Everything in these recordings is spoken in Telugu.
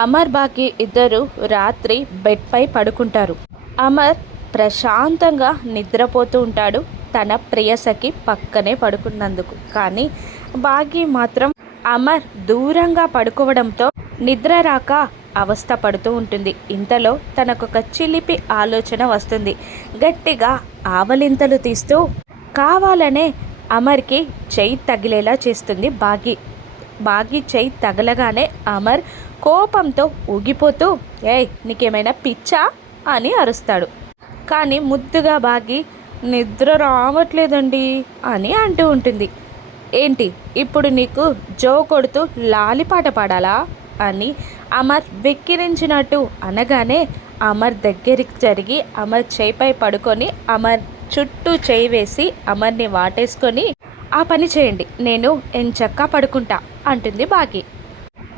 అమర్ బాకి ఇద్దరు రాత్రి బెడ్పై పడుకుంటారు. అమర్ ప్రశాంతంగా నిద్రపోతూ ఉంటాడు తన ప్రేయసకి పక్కనే పడుకున్నందుకు. కానీ బాగి మాత్రం అమర్ దూరంగా పడుకోవడంతో నిద్ర రాక అవస్థ పడుతూ ఉంటుంది. ఇంతలో తనకొక చిలిపి ఆలోచన వస్తుంది. గట్టిగా ఆవలింతలు తీస్తూ కావాలనే అమర్కి చెయ్యి తగిలేలా చేస్తుంది బాగి. బాగి చెయ్యి తగలగానే అమర్ కోపంతో ఊగిపోతూ ఏయ్ నీకేమైనా పిచ్చా అని అరుస్తాడు. కానీ ముద్దుగా బాగి నిద్ర రావట్లేదండి అని అంటూ ఉంటుంది. ఏంటి ఇప్పుడు నీకు జో కొడుతూ లాలిపాట పాడాలా అని అమర్ వెక్కిరించినట్టు అనగానే అమర్ దగ్గరికి జరిగి అమర్ చేయిపై పడుకొని అమర్ చుట్టూ చేయి వేసి అమర్ని వాటేసుకొని ఆ పని చేయండి నేను ఎంచక్కా పడుకుంటా అంటుంది బాగి.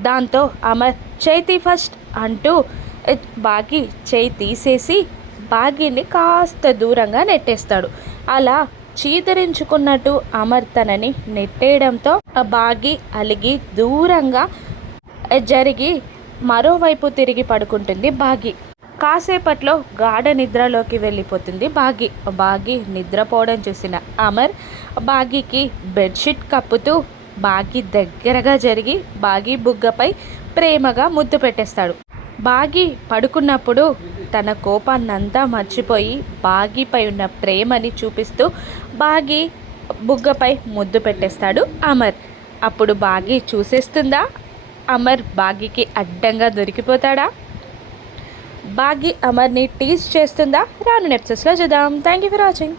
దాంతో అమర్ చేయి ఫస్ట్ అంటూ బాగి చేయి తీసేసి బాగిని కాస్త దూరంగా నెట్టేస్తాడు. అలా చీదరించుకున్నట్టు అమర్ తనని నెట్టేయడంతో బాగి అలిగి దూరంగా జరిగి మరోవైపు తిరిగి పడుకుంటుంది బాగి. కాసేపట్లో గాఢ నిద్రలోకి వెళ్ళిపోతుంది బాగి. బాగి నిద్రపోవడం చూసిన అమర్ బాగికి బెడ్షీట్ కప్పుతూ బాగి దగ్గరగా జరిగి బాగి బుగ్గపై ప్రేమగా ముద్దు పెట్టేస్తాడు. బాగి పడుకున్నప్పుడు తన కోపాన్నంతా మర్చిపోయి బాగిపై ఉన్న ప్రేమని చూపిస్తూ బాగి బుగ్గపై ముద్దు పెట్టేస్తాడు అమర్. అప్పుడు బాగి చూసేస్తుందా? అమర్ బాగికి అడ్డంగా దొరికిపోతాడా? బాగి అమర్ని టీజ్ చేస్తుందా? రాను ఎపిసోడ్స్లో చూద్దాం. Thank you for watching.